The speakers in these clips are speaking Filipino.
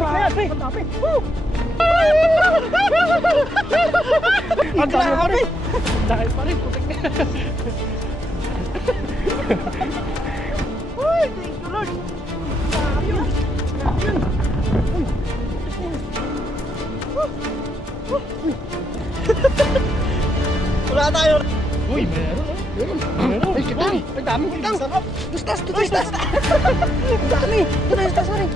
Grabe! Ang dami! Ang dami pa rin! Dahil pa rin! Putik na! Uy! Thank you Lord! Grabe yun! Grabe yun! Wala tayo! Uy! Meron oh! Meron! Ay kitang! Ay dami kitang! Tustas! Tustas! Ang dami! Tustas pa rin!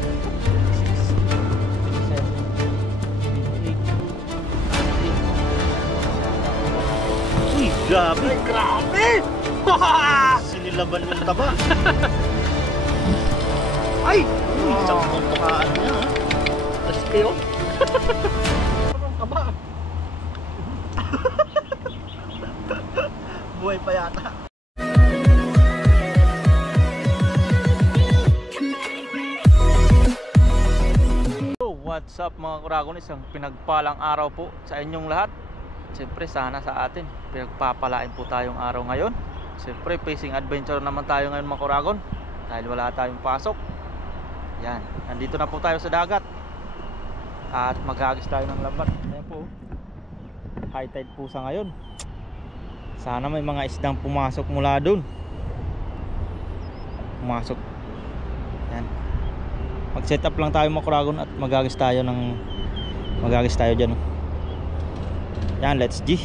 Uy! Grabe! Ay grabe! Sinilaban yung taba! Ay! Uy! Sampung tukaan niya ha! Tapos kayo? Ang taba! Buhay pa yata! What's up mga Kuragon, isang pinagpalang araw po sa inyong lahat. Siyempre sana sa atin pinagpapalain po tayong araw ngayon. Siyempre fishing adventure naman tayo ngayon mga Kuragon, dahil wala tayong pasok. Yan, nandito na po tayo sa dagat at maghagis tayo ng lambat. Ayan po, high tide po sa ngayon. Sana may mga isdang pumasok mula dun. Pumasok. Yan, mag-set up lang tayo mga Kuragon at maghagis tayo dyan. Yan, let's G.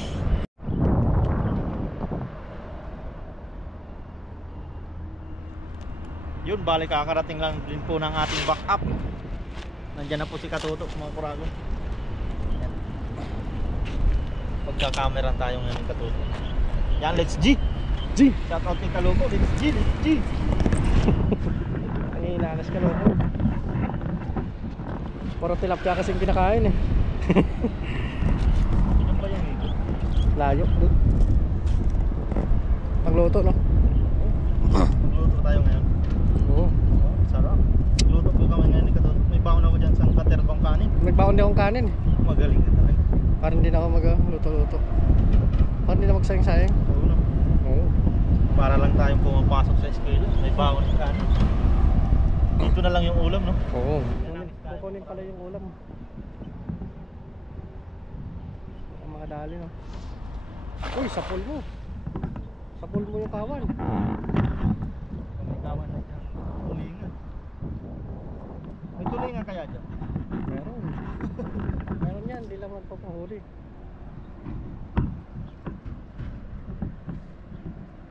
Yun, balik kakarating lang din po ng ating backup. Nandyan na po si Katutok mga Kuragon. Yan, pagka-camera tayo ngayon Katutok. Yan, let's G. G, shout out kay Kaloko. Let's G, let's G. Ang inanas ka Loko. Puro tilapia kasing kinakain eh. Ano ba yung ito? Layo doon. Pagluto no? Magluto tayo ngayon. Oo. Sarap. Magluto po kami ngayon Katutok. May baon ako dyan sa katerbang kanin. Nagbaon din akong kanin eh. Magaling ka talaga. Parang hindi na ako magluto-luto. Parang hindi na magsayang-sayang. Oo no? Oo. Para lang tayong pumapasok sa eskwela. May baon ng kanin. Dito na lang yung ulam no? Oo. Kukunin pala yung ulam. Ang mga dali no. Uy, sapul mo. Sapul mo yung kawan. May kawan na dyan. Tulingan. May tulingan kaya dyan? Meron. Meron yan, hindi lang magpapahuli.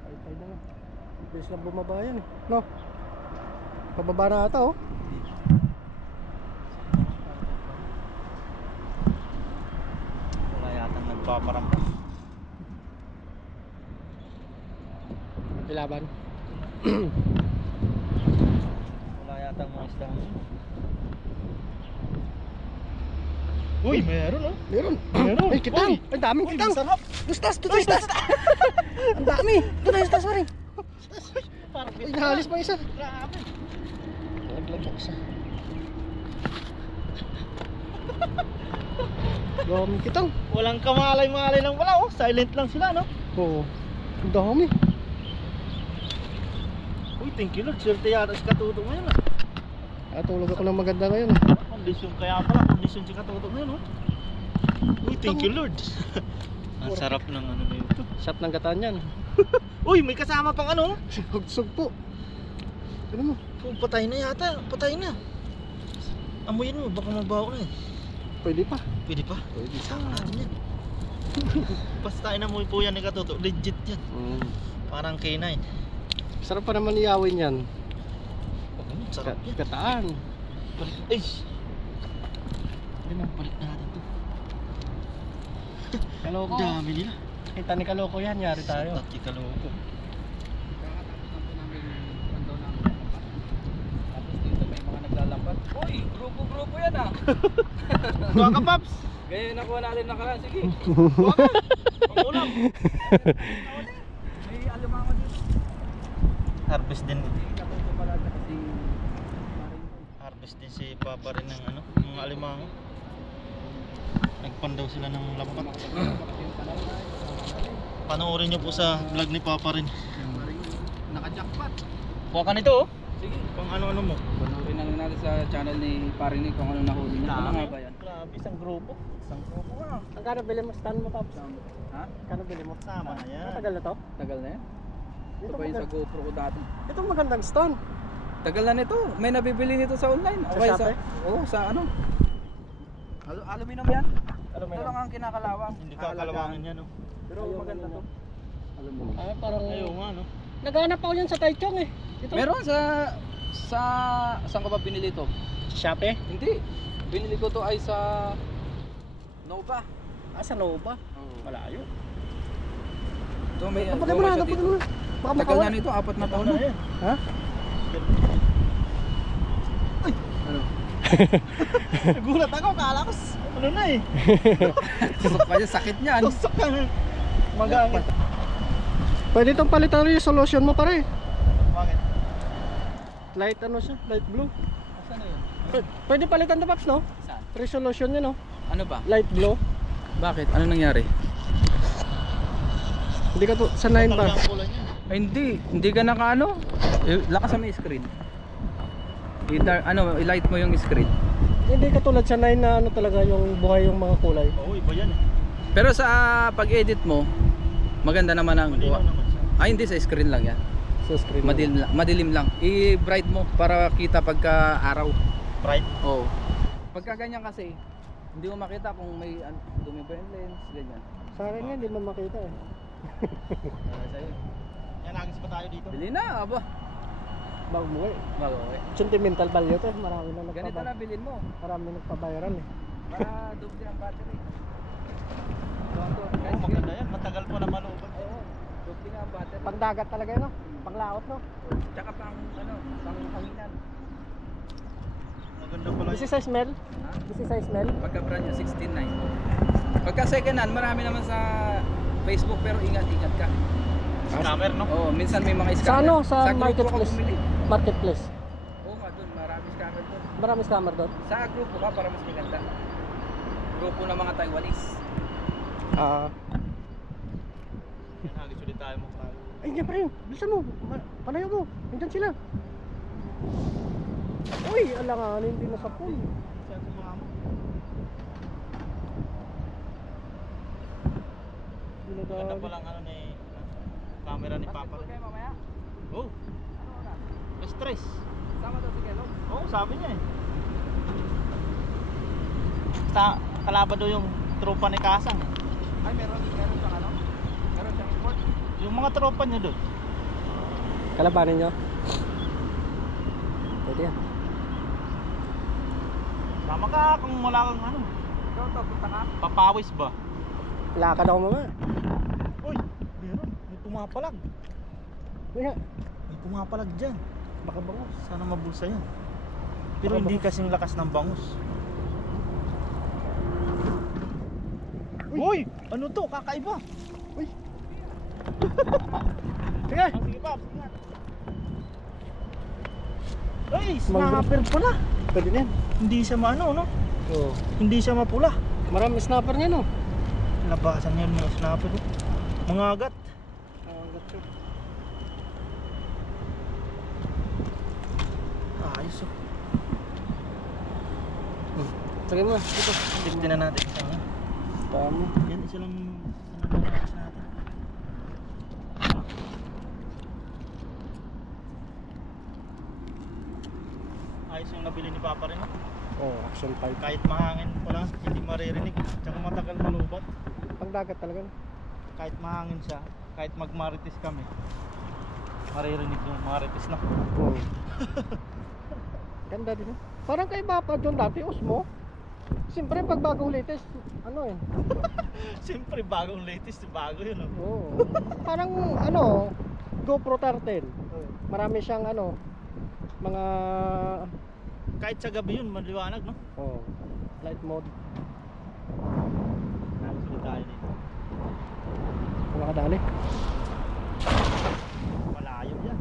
Ay na nga. Bilis lang bumaba yan eh. No? Pababa na ata oh. Wala yatang nagpaparamdam. Ilaban. Wala yatang mga isdang. Uy, meron oh. Meron. Meron. Ay, kitang. Uy. Ay, daming Uy, kitang. masarap. Tustas. Ang dami. Tustas pa rin. Parang Ay, nahalis pa isa. grabe. Laglag ako isa. Daming kitang. Walang kamalay-malay lang wala oh. Silent lang sila no. Oo. Ang dami. Uy, thank you Lord. Swerte yata si Katutok ngayon ah. Tulog ako ng maganda ngayon. Kondisyon kaya pala. Kondisyon si Katutok ngayon oh. Uy, thank you Lord. Ang sarap ng ano na ito. Sarap ng gataan yan. Uy, may kasama pang ano. Hugsog po. Ano mo? Oh, patay na yata. Patay na. Amuyin mo. Baka mabaho na eh. Pwede pa. Pwede pa? Pwede. Sama natin yan. Basta inamoy po yan ni Katutok. Legit yan. Parang K9. Sarap pa naman iyawin yan. Sarap yan. Gataan. Balik. Ay! Balik natin to. Kaloko. Dami nila. Kita ni Kaloko yan. Yari tayo. Satat si Kaloko. Tapos dito may mga naglalambat. Uy! Grupo yan ah. Kuha ka, Paps! Ganyan nakuha natin nakaraan. Sige. Kuha ka! Pangulam! May alimango dito. Harvest din. Katuto pala kasi Harvest din si Papa rin ng ano, mga alimango. Nagpandaw sila ng lambat. Panoorin nyo po sa vlog ni Papa rin. naka-jackpot. Kuha ka nito oh. Sige. Pang ano-ano mo. Panoorin lang natin sa channel ni Parinig kung ano nahuli niya. Ano nga ba yan? Grabe, isang grupo. Isang grupo nga. Ang kano bili mo stand mo, Paps? Ha? Kano bili mo? Sama na yan. Matagal na to? Tagal na yan? Ito Ito pa yung sa GoPro ko dati. Ito magandang stand. Tagal na nito. May nabibili nito sa online. Sa Okay, Shopee? Oo, sa ano? Aluminum yan. Ano Ito lang ang kinakalawang. Hindi kakalawangin yan, no? Pero Ayaw, maganda ano, to. Aluminum. Ah, parang... Ayaw nga, no? Naghanap ako yan sa Taichung eh. Ito. Meron sa saan ko ba binili to? Shopee? Hindi. Binili ko to ay sa Nova. Ah, sa Nova. Oo. Malayo. Ito may Napagay mo na, siya napagay dito. mo na. Baka Tagal makawala. na nito, 4 na taon na. Ha? Ano? Nagulat ako, kala ko, ano na eh. Tusok pa niya, sakit niyan. Tusok ka na. Magangit. Pwede itong palitan yung solution mo pare. Bakit? Light ano siya? Light blue. Saan na yun? Pwede palitan to, Paps, no? Saan? Resolution yun, no? Ano ba? Light blue. Bakit? Ano nangyari? Hindi ka to sanayin ba? Talagang kulay niya. Ay, hindi ka nakaano. Lakas mo yung screen. I-light mo yung screen. Hindi ka tulad sa 9 na ano talaga yung buhay yung mga kulay. Oo, iba yan eh. Pero sa pag-edit mo, maganda naman ang Malinaw naman siya. Ay, hindi, sa screen lang yan. Sa screen. Madilim lang. I-bright mo para kita pagka araw. Bright. Oo. Pagka ganyan kasi, hindi mo makita kung may dumi ba yung lens, ganyan. Sa akin nga hindi mo makita eh. Sa'yo. Yan, nagis pa tayo dito. Bili na, aba. Bago mo eh. Bago, eh. Sentimental value to eh. Marami na Ganito na bilhin mo. Marami nagpa-viral eh. Para doble ang battery. Oo, maganda yan. Matagal pa na malubat. Oo, doble nga ang battery. Pang dagat talaga yun no? Pang laot no? Tsaka pang hanginan. Maganda pala This yun. is size smell? Ha? This is size smell? Pagka brand nyo, 16.9. Pagka second hand, marami naman sa Facebook pero ingat-ingat ka. Scammer, no? Oo, minsan may mga Sa scammer. ano? Sa grupo marketplace? ka bumili. Marketplace. Oo nga, dun, marami scammer dun. Marami scammer doon. Sa grupo ka para mas maganda. Grupo ng mga Taiwanese. Ah. Nagis ulit tayo mo. Ay, yan pa rin. Bilisan mo. Palayo mo. Nandiyan sila. Uy, alanganin din na sa pool. Saan sa mga mo? Maganda palang ano ni camera ni Papa. Basketball kayo mamaya? Oh, Ano oras? stress. Sama daw si Kelong. Oo, sabi niya eh. Kalaban daw yung tropa ni Kasang eh. Ay, meron siyang ano? Meron siyang import. Yung mga tropa niya doon. Kalabanin nyo. Pwede yan. Sama ka kung wala kang ano. Ikaw to, punta ka? Papawis ba? Lakad ako mga. Uy, meron. May pumapalag. Uy nga. May pumapalag dyan. Baka bangus. Sana mabulsa yan. Pero Baka hindi bangus. kasing lakas ng bangus. Uy! Ano to? Kakaiba! Uy. Sige. Sige pa, sige nga. Ay, snapper pala. Pwede na yan. Hindi siya maano, no? Oo. Hindi siya mapula. Marami snapper niya no. Labasan niya mga snapper. Oh. Mga agat. Ayos oh. Sige mo. Ito. Tignan na natin. Isa nga. Tama. Yan, isa lang nalabasan natin. Ayos yung nabili ni Papa rin. Oh. Oh, action 5. Kahit mahangin wala, hindi maririnig. Tsaka matagal malubat. Pang dagat talaga. No? Kahit mahangin siya, kahit magmarites kami, maririnig yung marites na. Oo. Ganda din. Parang kay Papa John dati, Osmo. Siyempre pag bagong latest, ano eh. Siyempre bagong latest, bago yun. Oh. Oo. Parang ano, GoPro 13. Marami siyang ano, mga Kahit sa gabi yun, maliwanag, no? oh, light mode. Nakasunod tayo dito. Kung makadali. Malayo yan.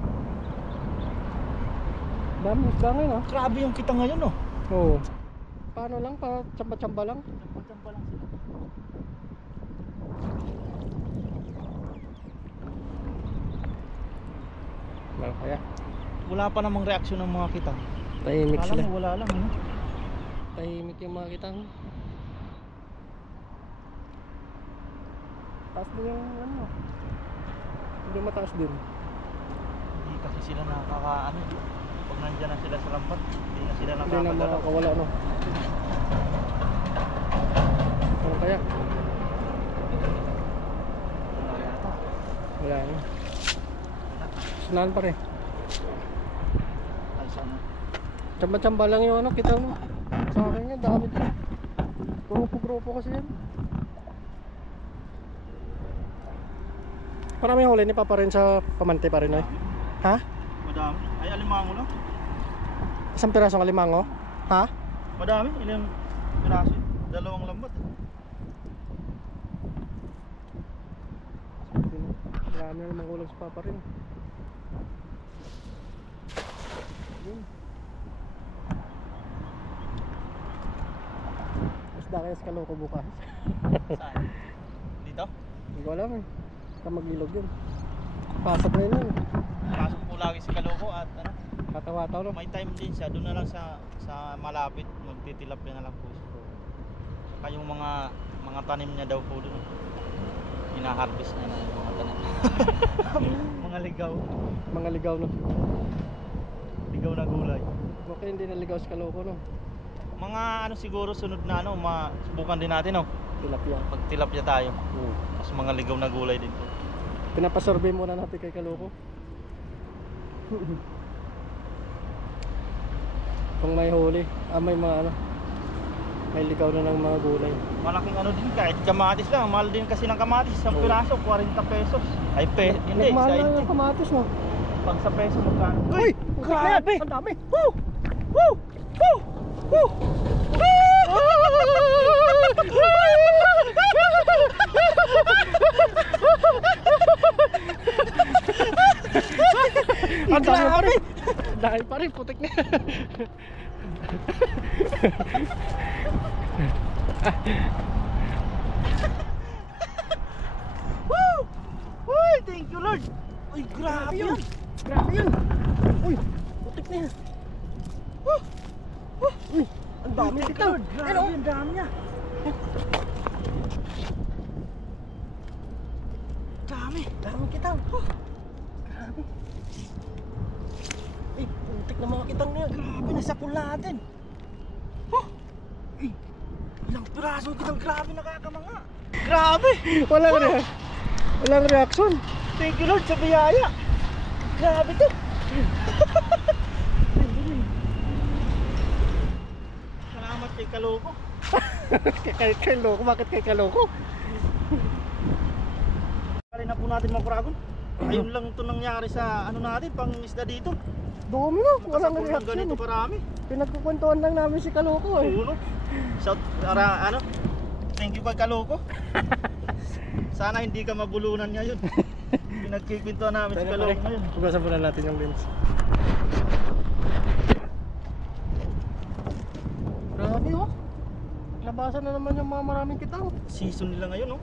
Dami isda ngayon ah. Grabe yung kita ngayon, no? Oo. Paano lang? Para tsamba-tsamba lang? Champa lang sila. Well, kaya. Wala pa namang reaksyon ng mga kita. Tahimik Alam sila. mo, wala lang, ano? Tahimik yung mga kitang. Taas din yung ano. Hindi mataas din. Hindi kasi sila nakakaano. Pag nandyan na sila sa lambat, hindi na sila Hindi na nakakagalaw. makakawala no. Ano kaya? Wala yata. Wala na. Sinahan pa rin. Ay, sana. Tsamba-tsamba lang yung ano, kita mo. Sa akin yan, dami din. Grupo-grupo kasi yan. Parang may huli ni Papa rin sa pamante pa rin eh. Ha? Madami. Ay, alimango lang. Isang pirasong alimango? Ha? Madami. Ilang piraso yun. Dalawang lambat. Marami na namang ulam sa Papa rin. Yun. Isda kaya sa Caloocan bukas. Saan? Dito? Hindi ko alam eh. Baka mag-ilog yun. Pasok na yun. Pasok po lagi si Caloocan at ano, Katawa-taw no? may time din siya. Doon na lang sa malapit. Magtitilapia na lang po siya. Saka yung mga tanim niya daw po doon. Hina-harvest niya na yung mga tanim. Mga ligaw. Mga ligaw no? Ligaw na gulay. Okay, hindi naligaw sa Caloocan no? Mga ano siguro sunod na ano, masubukan din natin no. Tilapia. Pag tilapia tayo. Hmm. Mas mga ligaw na gulay din po. Pinapasurvey muna natin kay Caloocan. Kung may huli, may mga ano, may ligaw na ng mga gulay. Malaking ano din kahit kamatis lang. Mahal din kasi ng kamatis. Isang Oo. piraso, 40 pesos. Ay hindi, Nagmahal na 20. yung kamatis no? Pag sa peso magkano? Uy! Grabe! Ang dami! Woo! Woo! Woo! Woo! Ang dami pa rin! Dahil pa rin, putik na. Woo! Uy, thank you Lord. Uy, grabe yan. Grabe yun! Uy! Putik na yan! Uy! Ang dami Thank dito! you, Lord. Grabe, ang dami niya. Dami. Dami kita! Grabe! Ay, putik na mga kitang na yan! Grabe, nasapul natin. Ay, ilang piraso kitang grabe nakakamanga. Grabe. Walang reaction! Thank you Lord sa biyaya. Grabe to. Salamat kay Caloocan. Kay Loko, bakit kay Caloocan? Kali na po natin mga kuragon. Ayun lang ito nangyari sa ano natin, pang isda dito. Dumi no, walang Nakasapul ng reaction ganito eh. karami. Pinagkukwentuhan lang namin si Caloocan eh. Uno. Shout, ano? Thank you kay Caloocan. Sana hindi ka mabulunan ngayon. Pinagkikwentuhan namin si Caloocan ngayon. Hugasan muna natin yung lens. Grabe oh. Labasan na naman yung mga maraming kitang. Season nila ngayon, no?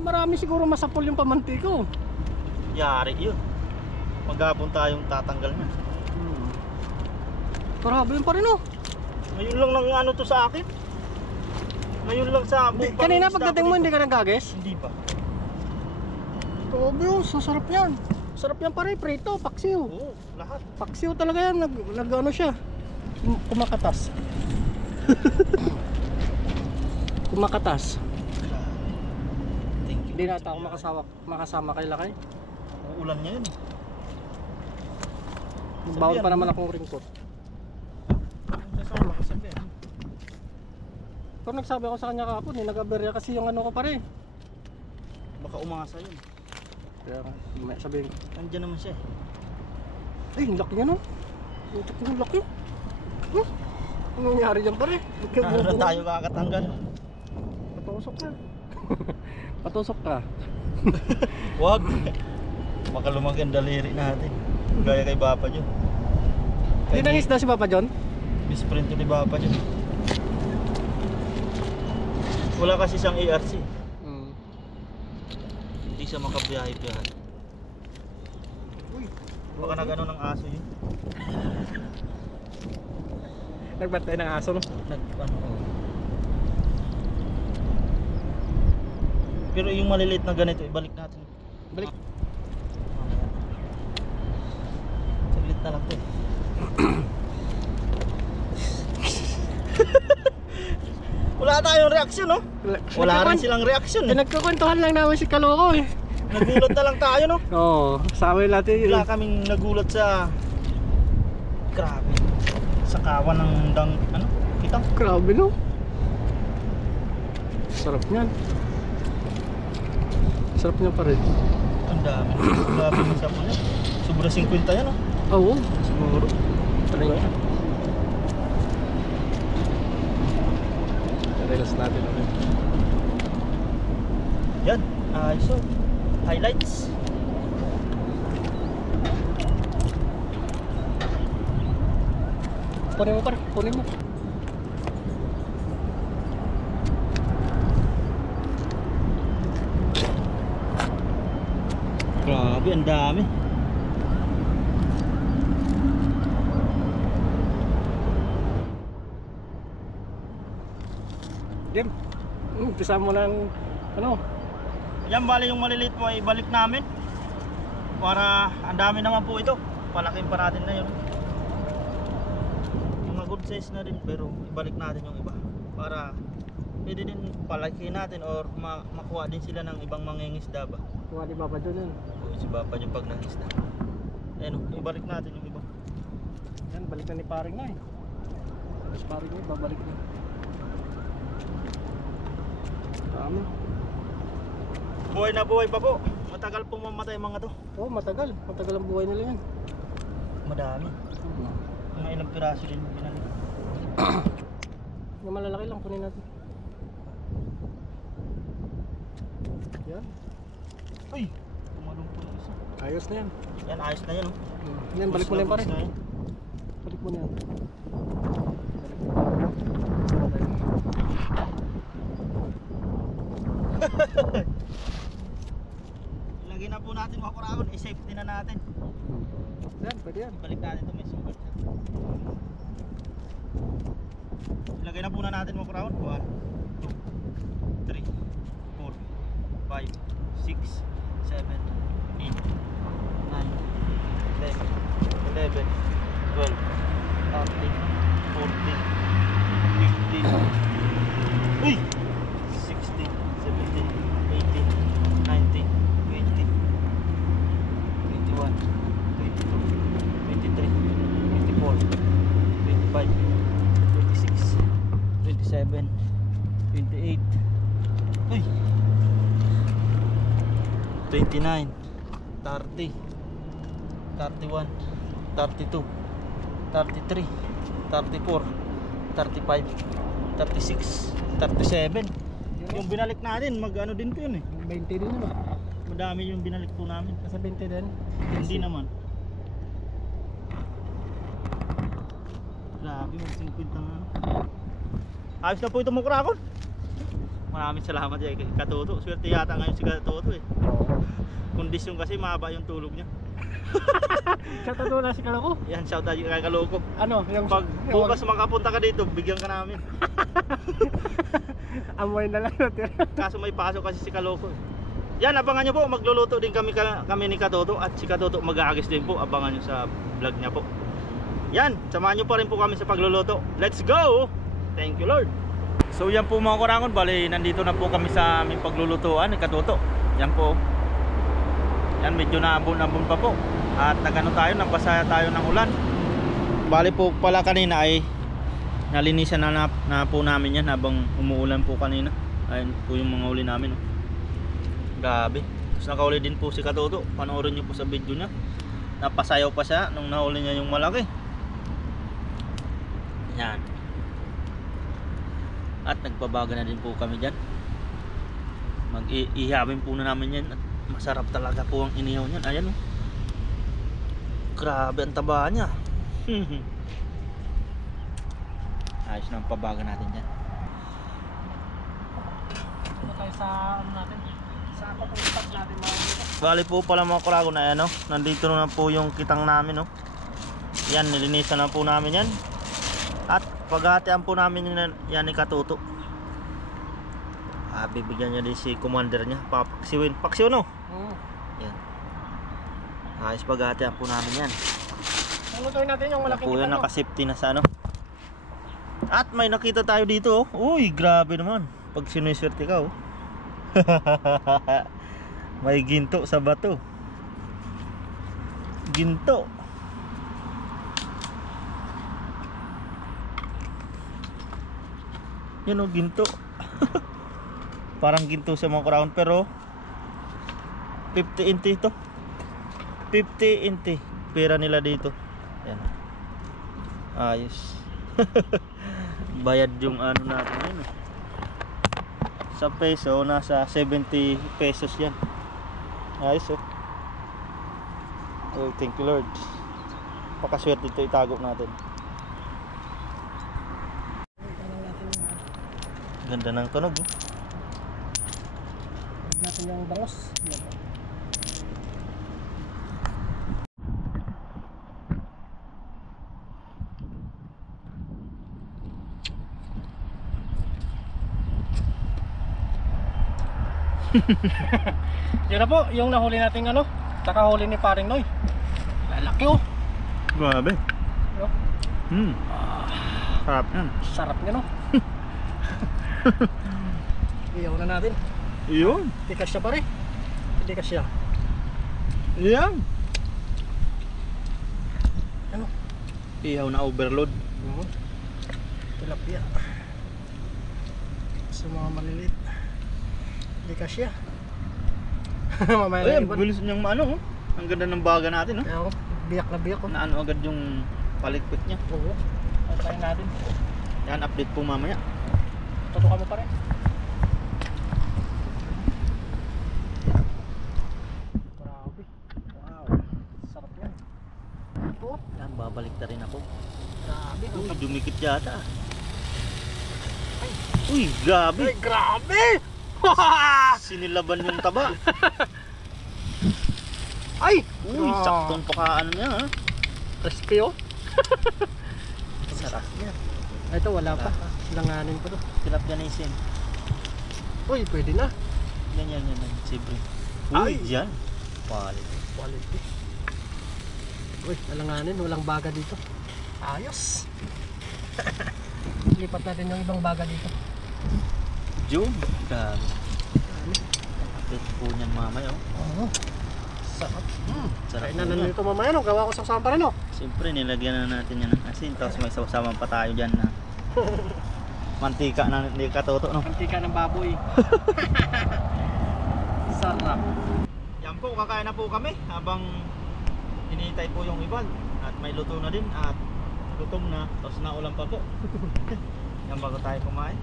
Marami siguro masapol yung pamanti ko. Yari yun. Maghapon tayong tatanggal na. Grabe yun pa rin oh. Ngayon lang nang ano to sa akin. Ngayon lang sa buong Kanina pangisda pagdating ko mo dito. hindi ka nagages? Hindi pa. Grabe oh, sasarap yan. Sarap yan pa rin, prito, paksiw. Oo, lahat. Paksiw talaga yan, nag ano siya. Kumakatas. Kumakatas. Thank you. Hindi na ako makasama kay Lakay. Uulan niya yun. Bawal Sabihan pa naman mo. akong ringkot. Sasama ka sabi. Pero nagsabi ako sa kanya kahapon, nag-aberya kasi yung ano ko pa rin. Baka umasa yun. Kaya may sabihin ko, Nandiyan naman siya eh. ay, ang laki niya no? Ang laki. Huh? Ano nangyari dyan pa rin? Ano tayo kakatanggal? Patusok ka. Patusok ka. Wag. Baka lumaki ang daliri natin. Gaya kay Bapa John. Hindi nang isda si Papa John? Best friend to ni Bapa John. Wala kasi siyang ARC. Hindi siya makabiyahe-biyahe. Uy, Baka nag-ano ng aso yun. Nagbantay ng aso, no? Nag-ano. Pero yung maliliit na ganito, ibalik natin. Balik. Saglit na lang to. Wala tayong reaksyon, no? Wala rin silang reaksyon eh. Pinagkukwentuhan lang namin si Kaloko eh. Nagulat na lang tayo, no? Oo, sama natin yun. Wala kaming nagulat sa... Grabe. Sa kawan ng dang... Ano? Kitang? Grabe, no? Sarap niyan. Sarap niya pa rin. Ang dami. Grabe yung sapo niya. Sobra 50 yan, no? Oo. Siguro. Talaga. Relax natin ulit. Yan. So, highlights. Kunin mo pa, kunin mo. Grabe, ang dami. Jim, umpisa mo ng ano? Yan, bali yung maliliit po ay ibalik namin. Para ang dami naman po ito. Palakin pa natin na yun. Mga good size na rin, pero ibalik natin yung iba. Para pwede din palakin natin or makuha din sila ng ibang mangingisda ba. Kuha ni Papa John yun. O si Papa yung pag nangisda. Ayan o, ibalik natin yung iba. Yan, balik na ni Paring na eh. Paring na, babalik na. Tama. Buhay na buhay pa po. Matagal pong mamatay mga to. Oo, matagal. Matagal ang buhay nila yan. Madami. Mga ilang piraso din binalik. Yung malalaki lang, kunin natin. Yan. Uy! Tumalong po na isa. Ayos na yan. Yan, ayos na yan o. Yan, balik mo na yan pare. Ayos na yan. Balik mo na yan. Ilagay na po natin mga kuragon. I-safety na natin. Yan, pwede yan. Balik natin ito, may sugat siya. Ilagay na po na natin mga kuragon. 1, 2, 3, 4, 5, 6, 7, 8, 9, 10, 11, 12, 13, 14, 15. Uy! 16, 17, 18, 19, 20, 21, 22, 23, 24, 25, 26, 27, 28. Uy! 29, 30, 31, 32, 33, 34, 35, 36, 37. Yung binalik natin, mag-ano din po yun eh. 20 din naman. Madami yung binalik po namin. Nasa 20 din. Hindi naman. Grabe, mag 50 nga. Ayos na po ito mo krakon. Maraming salamat kay Katoto. Swerte yata ngayon si Katoto eh. Kondisyon kasi mahaba yung tulog niya. Sa totoo na si Kaloko. Yan, shout out kay Kaloko. Ano? Yung Pag bukas makapunta ka dito, bigyan ka namin. amoy na lang natin. Kaso may pasok kasi si Kaloko eh. Yan, abangan nyo po. Magluluto din kami ni Katoto. At si Katoto mag-aagis din po. Abangan nyo sa vlog niya po. Yan, samahan nyo pa rin po kami sa pagluluto. Let's go! Thank you Lord. So yan po mga kurangon. Bali, nandito na po kami sa aming paglulutuan ni Katoto. Yan po. Yan, medyo naabon-abon pa po. At nagano tayo, nagbasa tayo ng ulan. Bali po pala kanina ay nalinisan na po namin yan habang umuulan po kanina. Ayun po yung mga uli namin. Grabe. Tapos nakauli din po si Katoto. Panoorin nyo po sa video niya. Napasayaw pa siya nung nahuli niya yung malaki. Yan. At nagbabaga na din po kami dyan. Mag-ihabin po na namin yan. At masarap talaga po ang inihaw niyan. Ayan o. Grabe ang taba niya. Ayos na ang pabaga natin dyan. Ito tayo sa ano natin. Sa papuntak natin mga dito. Bali po pala mga kuragon na ano, nandito na po yung kitang namin, no. Yan, nilinisan na po namin yan. At paghatian po namin yan ni Katuto. Bibigyan niya din si commander niya, papaksiwin. Paksiw, no? Yan. Ayos paghatian po namin yan. Lutuin natin yung malaking Po yan, kita, no? naka-safety na sa ano. At may nakita tayo dito, oh. Uy, grabe naman. Pag siniswerte ka, oh. May ginto sa bato. Ginto. Yan, oh, ginto. Parang ginto sa mga crown, pero 50 inti ito. 50 inti pera nila dito. Yan. Ayos. Bayad yung ano natin yun, eh. Sa peso nasa 70 pesos yan. Ayos, oh. Oh, thank you Lord. Pakaswerte ito, itago natin. Ganda ng tunog, oh. Natin yung bangos. Yan. Yan na po, yung nahuli nating ano, nakahuli ni Paring Noy. Lalaki, oh. Grabe. Ano? Sarap yan. Sarap niya, no? Iyaw na natin. Iyon. Hindi ka siya, pare. Hindi ka siya. Iyan. Ano? Ihaw na overload. Tilapia. Sa mga maliliit. Hindi ka siya. Mamaya Ay, na ibon. bilis niyang ano, oh. Ang ganda ng baga natin, oh. Kaya ako, biyak na biyak, oh. Naano agad yung palikpik niya. Oo. Tayo natin. Yan, update po mamaya. Tutukan mo, pare. Grabe. Wow. Sarap yan. Ito. Yan, babalik na rin ako. Grabe. Uy, dumikit yata. Uy, grabe. Ay, grabe! Sinilaban yung taba. Ay! Uy, saktong pakaano niya, ha. Crispy, oh. Sarap niya. Ito, wala pa. Langanin pa to. Tilapia na isin. Uy, pwede na. Yan. Sibre. Ay! Uy, yan. Quality. Quality. Uy, alanganin. Walang baga dito. Ayos. Lipat natin yung ibang baga dito. June. Grabe. Update po niyan mamaya, oh. Oo. Sarap. Sarap Kain po na yan. nito mamaya, no? Gawa ko sa pa rin, no? Siyempre, nilagyan na natin yan ng asin. Tapos may sausawan pa tayo dyan na mantika na hindi Katuto, no? Mantika ng baboy. Sarap. Yan po, kakain na po kami habang hinihintay po yung iba. At may luto na din at gutom na. Tapos naulan pa po. Yan bago tayo kumain.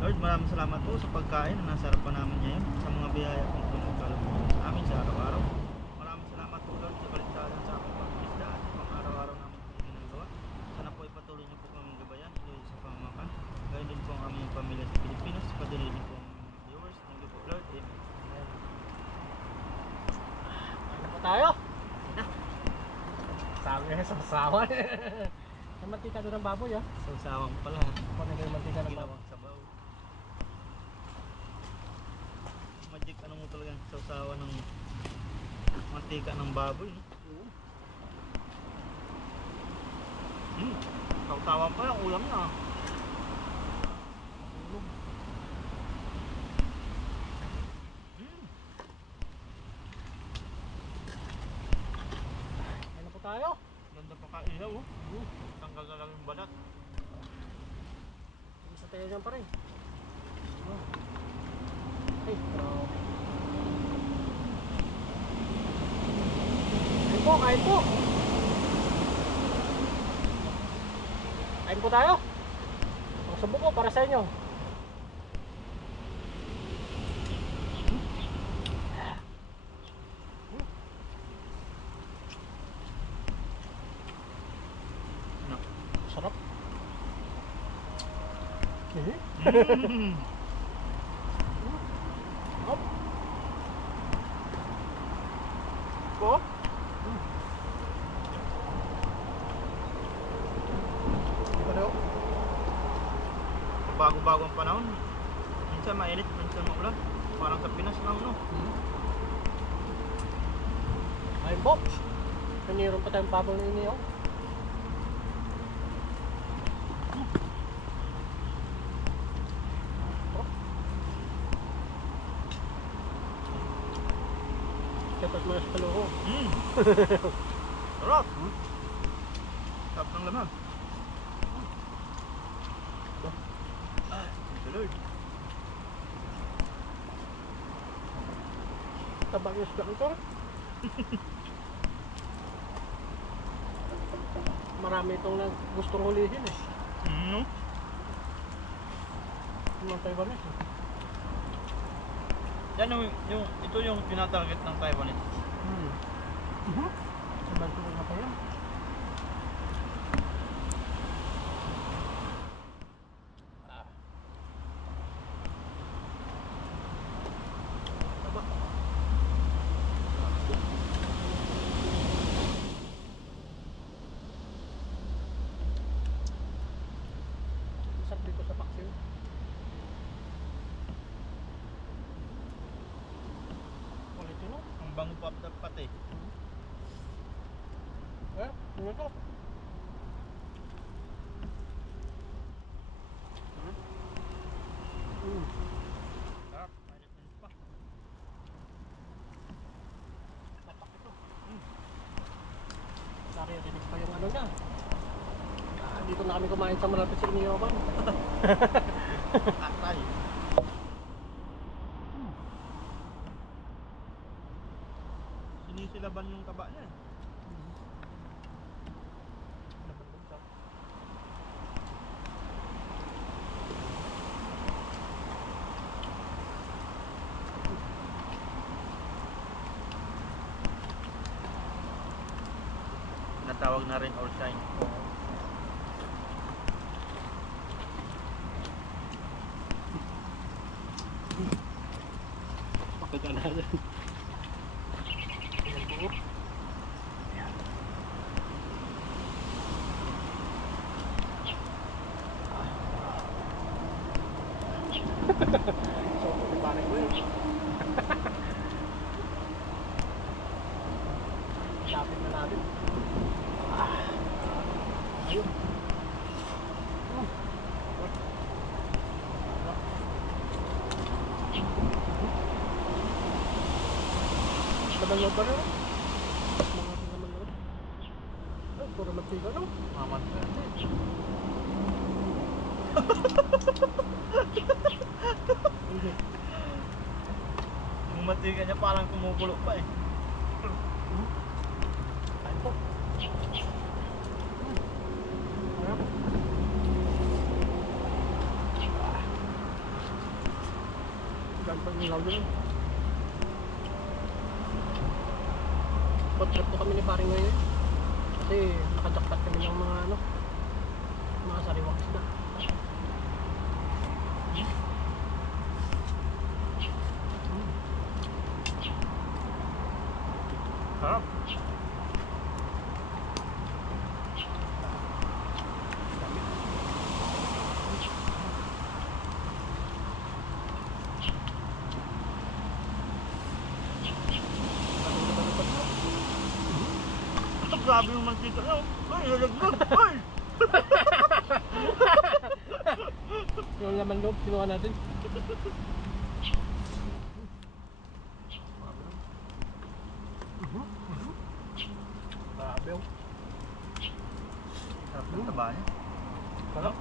Lord, maraming salamat po sa pagkain na nasarap pa namin ngayon. Sa mga biyaya kong pinagkalap po sa amin sa araw-araw. Maraming salamat po Lord sa baligtaran sa aming pag-isda at sa pang araw-araw namin po ginagawa. Sana po ipatuloy niyo po kaming gabayan ito sa pamamakan. Gayun din po ang aming pamilya sa Pilipinas. Padali din po ang mga viewers. Thank you po Lord. Amen. Ano pa tayo? Sabi nga sa sawan. Ang mantika doon ng baboy, ah. Sausawang pala. Ano na yung mantika ng baboy? Ginawang sabaw. Magic ano mo talaga sausawa ng mantika ng baboy, no? Sausawan pa yung ulam niya. Ano po tayo? Ganda pa kailaw, oh. Tanggal na lang yung balat. Isa tayo dyan pa rin. Ay, grabe. Kain po, kain po. Kain po tayo. Ang subok ko para sa inyo. Sarap. Hop. po. Ano? Bago-bago ang panahon. Minsan mainit, minsan maulan. Parang sa Pinas lang, no? Ayun po. Kaniron pa tayong pabaw na iniyaw. Dapat mo na sa paluho. Sarap! Sarap ng laman. Thank you, Lord. Tabang yung isda ito. Marami itong gustong hulihin eh. No? Mga Taiwanese eh. Yan ito yung tinatarget ng Taiwanese. Sa banto na pa yan. Taba. Isap dito sa paksiw. Kulit yun oh. Ang bango pa pati. Ano to? Sarap. Mainit pa. Tapak ito. Sorry, rinig pa yung ano niya. Dito na kami kumain sa malapit sa Iniyawan. Atay. Sinisilaban yung taba niya. Natawag na rin or shine. Pakita na natin. So, pare ko yun. Lapit na natin. Ayun. Laban mo ba rin? Mga laban mo. Ay, puro magtiga no? Mamat ka. Yung matiga niya parang kumukulo pa eh. Ayun po. Harap. Gantang ilaw yun. Food trip po kami ni paring ngayon. Kasi nakajakpat kami ng mga ano, mga sariwang isda. Sarap. Grabe yung mantika niya. Ay, nalaglag. Ay! Yung laman loob, kinuha natin. Grabe oh. Sarap ng taba niya. Sarap.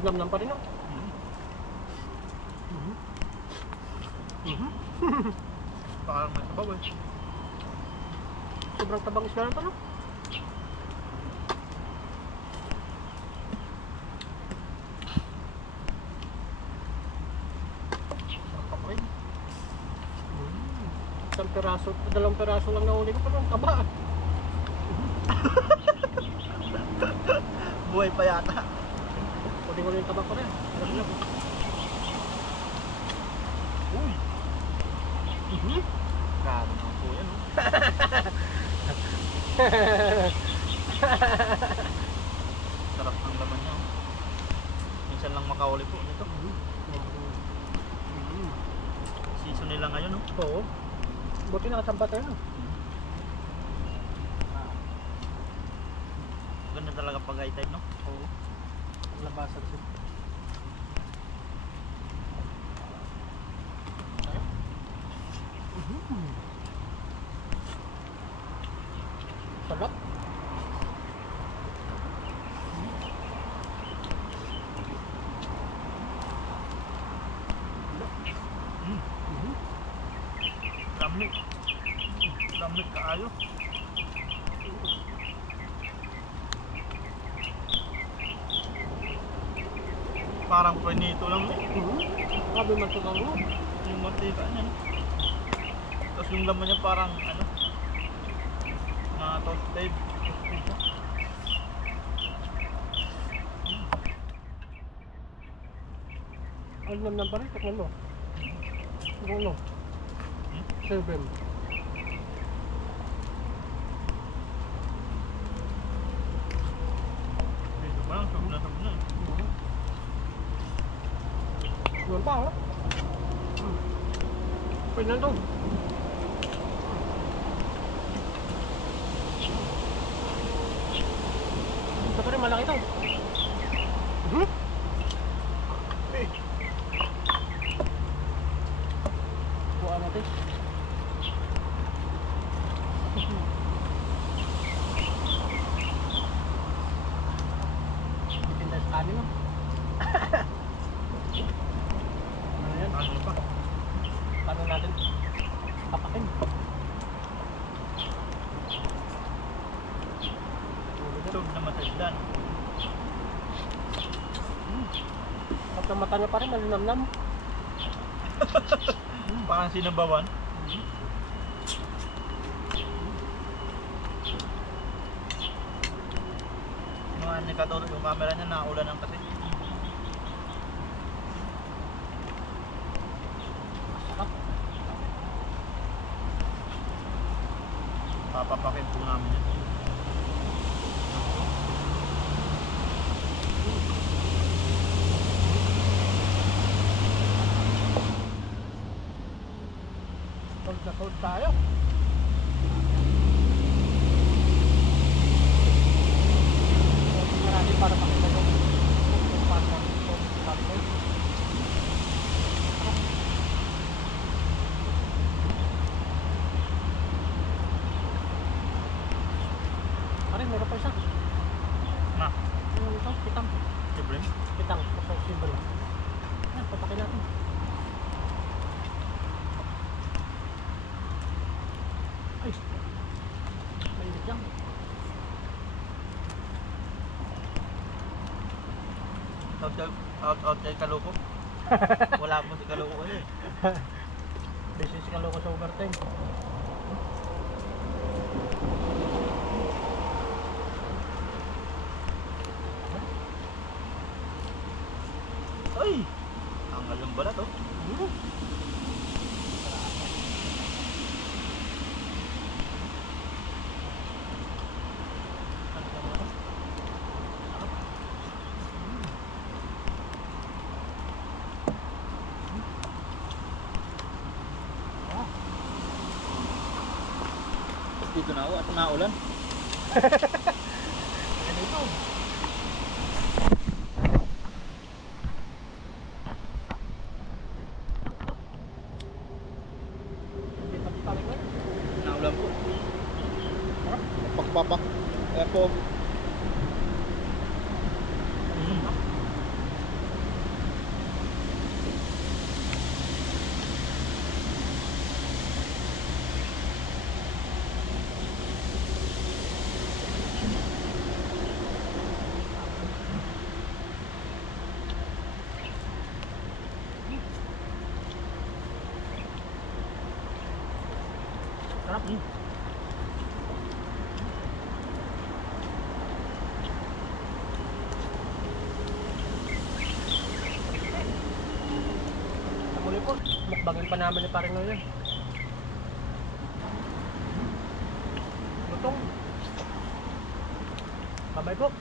Ginamnam pa rin oh. Parang may sabaw eh. Sobrang tabang isla na ito no? Sarap pa rin. Isang peraso, dalawang peraso lang nahuli ko pero ang taba. Buhay pa yata. Pwede ko rin yung taba pa rin. Sarap lang. Grabe naman po yan. Oh. Sarap ng laman niya. Oh. Minsan lang makauli po nito. Season nila ngayon. Oh. Oo. Buti nakasamba tayo, no? Ganda talaga pag high tide, no? Oo. Labasan siya. Sarap. Lamig. Lamig kaayo. Parang prenito lang eh. Sabi man ito lang mo. Yung mantika niya. No? Tapos yung laman niya parang ano, na toasted. Ano naman pa rin? Tikman mo. Ano? Seven. Dito pa lang, sabon na sabon na. Doon pa, ha? Pwede na ito. Ito pa rin, malaki ito. Buwan natin. Itinda sa kanin, no? Ano yan? Ano pa? Paano natin papakin? Ito naman sa isdan. At ang mata niya pa rin, malinamnam. Parang sinabawan. Mga ni Katoro, yung camera niya naulanan kasi. Sarap. Papapakin po namin yan. Told na told tayo. Tingnan natin para makita yung pasok. Parin, meron pa isa. Na, Yung ito, kitang. siyempre. Kitang, possible. Yan, patakin natin. Ay, mainit yan. Out kay Kaloko. Wala mo si Kaloko kasi. Busy si Kaloko sa overtime. Ay! Ang alam ba na to? Dito na ako at naulan. Ganito. Hindi pati tarik na. Naulan po. Pakpapak. Kaya po. Sarap. Sa muli po, mukbangin pa namin ni Paring Noy yan. Bye-bye po.